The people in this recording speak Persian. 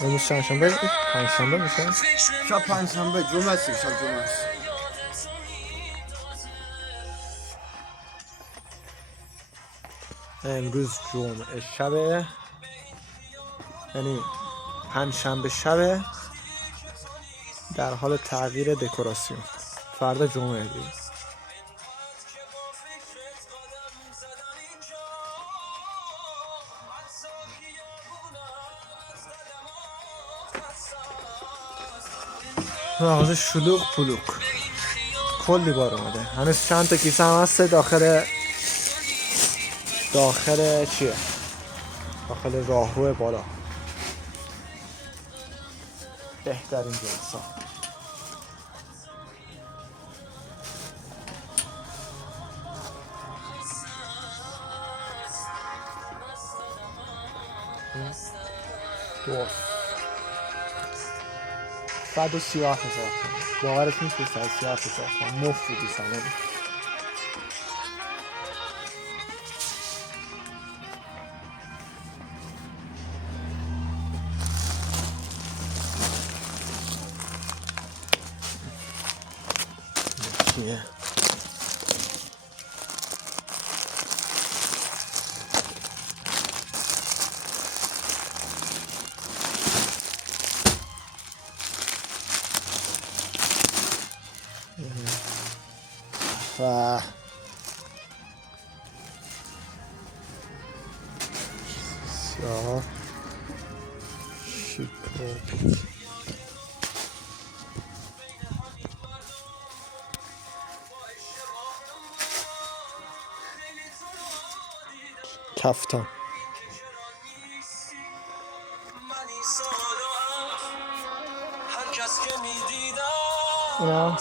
امروز چند شنبه؟ پنجشنبه میشه؟ شب پنجشنبه، جمعه است، شب جمعه است. امروز جمعه شبه، یعنی پنجشنبه شبه در حال تغییر دکوراسیون. فردا جمعه دیگه. مغازه شلوغ پلوغ، کلی بار اومده. هنوز چند تا کیسه هم هسته داخل چیه؟ داخل راهرو بالا. بهترین جلسا. دور 137,000 تومان. باورش نیست که 137,000 تومان مفت بودی سنه. چیه؟ و سیاه شیپوپیک کفتان. اینا